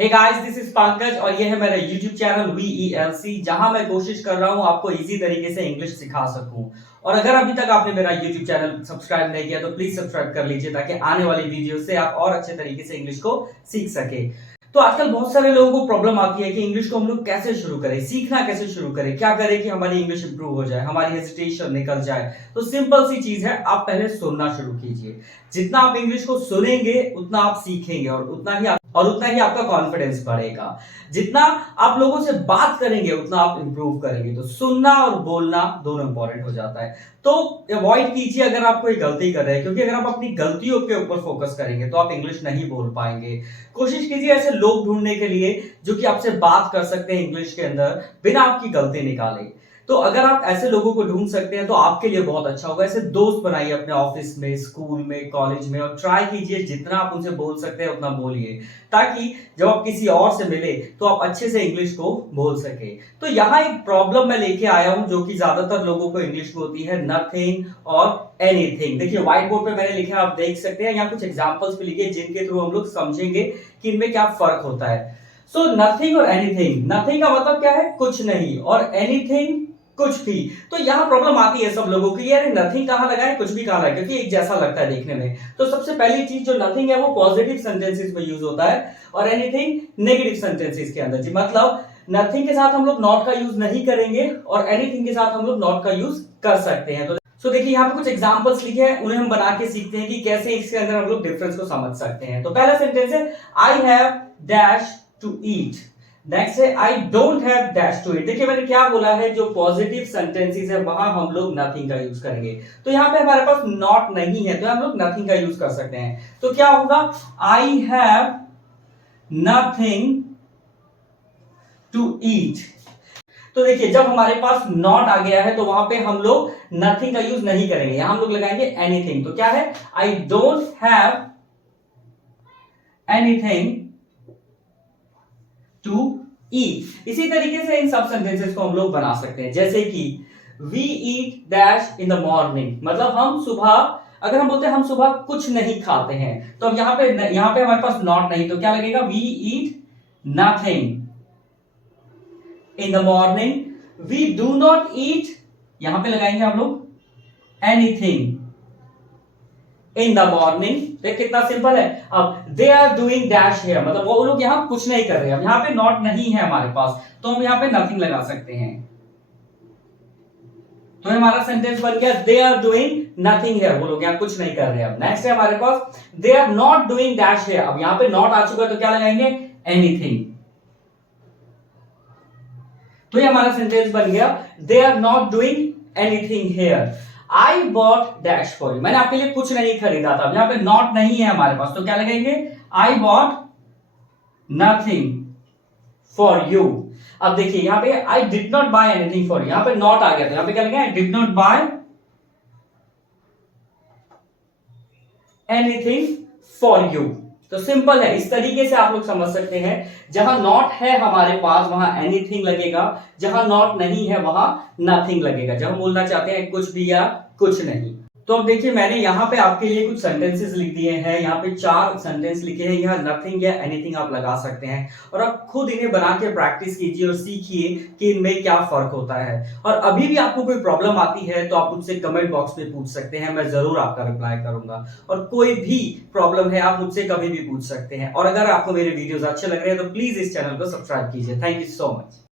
Hey guys, this is Pankaj और ये है मेरा YouTube चैनल VELC, जहां मैं कोशिश कर रहा हूं आपको इजी तरीके से इंग्लिश सिखा सकूं। और अगर अभी तक आपने मेरा YouTube चैनल सब्सक्राइब नहीं किया तो प्लीज सब्सक्राइब कर लीजिए ताकि आने वाली वीडियो से आप और अच्छे तरीके से इंग्लिश को सीख सके। तो आजकल बहुत सारे लोगों को प्रॉब्लम आती है कि इंग्लिश को हम लोग कैसे शुरू करें, सीखना कैसे शुरू करें, क्या करें कि हमारी इंग्लिश इंप्रूव हो जाए, हमारी हेजिटेशन निकल जाए। तो सिंपल सी चीज है, आप पहले सुनना शुरू कीजिए। जितना आप इंग्लिश को सुनेंगे उतना आप सीखेंगे और उतना ही आपका कॉन्फिडेंस बढ़ेगा। जितना आप लोगों से बात करेंगे उतना आप इंप्रूव करेंगे। तो सुनना और बोलना दोनों इंपॉर्टेंट हो जाता है। तो अवॉइड कीजिए अगर आप कोई गलती कर रहे हैं, क्योंकि अगर आप अपनी गलतियों के ऊपर फोकस करेंगे तो आप इंग्लिश नहीं बोल पाएंगे। कोशिश कीजिए ऐसे लोग ढूंढने के लिए जो कि आपसे बात कर सकते हैं इंग्लिश के अंदर बिना आपकी गलती निकाले। तो अगर आप ऐसे लोगों को ढूंढ सकते हैं तो आपके लिए बहुत अच्छा होगा। ऐसे दोस्त बनाइए अपने ऑफिस में, स्कूल में, कॉलेज में, और ट्राई कीजिए जितना आप उनसे बोल सकते हैं उतना बोलिए, ताकि जब आप किसी और से मिले तो आप अच्छे से इंग्लिश को बोल सके। तो यहाँ एक प्रॉब्लम मैं लेके आया हूं जो कि ज्यादातर लोगों को इंग्लिश में होती है, नथिंग और एनीथिंग। देखिए व्हाइट बोर्ड पे मैंने लिखा है, आप देख सकते हैं। यहाँ कुछ एग्जांपल्स भी लिखे जिनके थ्रू हम लोग समझेंगे कि इनमें क्या फर्क होता है। सो नथिंग और एनीथिंग। नथिंग का मतलब क्या है? कुछ नहीं, और एनीथिंग कुछ भी। तो यहां प्रॉब्लम आती है सब लोगों की, यार नथिंग कहां लगाए, कुछ भी कहां लगाए, क्योंकि एक जैसा लगता है देखने में। तो सबसे पहली चीज जो नथिंग है वो पॉजिटिव सेंटेंसेस में यूज होता है और एनीथिंग नेगेटिव सेंटेंसेस के अंदर। जी मतलब नथिंग के साथ हम लोग नॉट का यूज नहीं करेंगे और एनीथिंग के साथ हम लोग नॉट का यूज कर सकते हैं। तो देखिए यहाँ पे कुछ एग्जांपल्स लिखे हैं, उन्हें हम बना के सीखते हैं कि कैसे इसके अंदर हम लोग डिफरेंस को समझ सकते हैं। तो पहला सेंटेंस है, I have dash to eat. Next है, I don't have dash to eat. देखिए मैंने क्या बोला है, जो पॉजिटिव सेंटेंसेस है वहां हम लोग नथिंग का यूज करेंगे। तो यहाँ पे हमारे पास नॉट नहीं है तो हम लोग नथिंग का यूज कर सकते हैं। तो क्या होगा, I have nothing to eat. तो देखिए जब हमारे पास नॉट आ गया है तो वहां पे हम लोग नथिंग का यूज नहीं करेंगे, यहां हम लोग लगाएंगे एनीथिंग। तो क्या है, I don't have anything to eat. इसी तरीके से इन सब सेंटेंसेस को हम लोग बना सकते हैं, जैसे कि we eat dash in the morning. मतलब हम सुबह, अगर हम बोलते हैं हम सुबह कुछ नहीं खाते हैं, तो अब यहां पे हमारे पास नॉट नहीं, तो क्या लगेगा, we eat nothing in the morning. We do not eat, यहां पे लगाएंगे हम लोग एनीथिंग इन द मॉर्निंग। देख कितना सिंपल है। अब they are doing dash here, मतलब वो लोग यहां कुछ नहीं कर रहे हैं। अब यहां पे नॉट नहीं है हमारे पास तो हम यहां पे नथिंग लगा सकते हैं। तो हमारा सेंटेंस बन गया, they are doing nothing here, वो लोग यहां कुछ नहीं कर रहे हैं। अब नेक्स्ट है हमारे पास, they are not doing dash here. अब यहां पे नॉट आ चुका है तो क्या लगाएंगे, एनीथिंग। तो ये हमारा सेंटेंस बन गया, they are not doing anything here. I bought dash for you, मैंने आपके लिए कुछ नहीं खरीदा था। यहां पे नॉट नहीं है हमारे पास तो क्या लगाएंगे, I bought nothing for you. अब देखिए यहां पे I did not buy anything for you, यहां पे नॉट आ गया था, यहां पे क्या लगाएंगे, I did not buy anything for you. तो सिंपल है, इस तरीके से आप लोग समझ सकते हैं। जहां नॉट है हमारे पास वहां एनीथिंग लगेगा, जहां नॉट नहीं है वहां नथिंग लगेगा, जब हम बोलना चाहते हैं कुछ भी या कुछ नहीं। तो अब देखिए मैंने यहाँ पे आपके लिए कुछ सेंटेंसेस लिख दिए हैं। यहाँ पे 4 सेंटेंस लिखे हैं, यहाँ नथिंग या एनीथिंग आप लगा सकते हैं और आप खुद इन्हें बना के प्रैक्टिस कीजिए और सीखिए कि इनमें क्या फर्क होता है। और अभी भी आपको कोई प्रॉब्लम आती है तो आप मुझसे कमेंट बॉक्स में पूछ सकते हैं, मैं जरूर आपका रिप्लाई करूंगा। और कोई भी प्रॉब्लम है आप मुझसे कभी भी पूछ सकते हैं। और अगर आपको मेरे वीडियोस अच्छे लग रहे हैं तो प्लीज इस चैनल को सब्सक्राइब कीजिए। Thank you so much.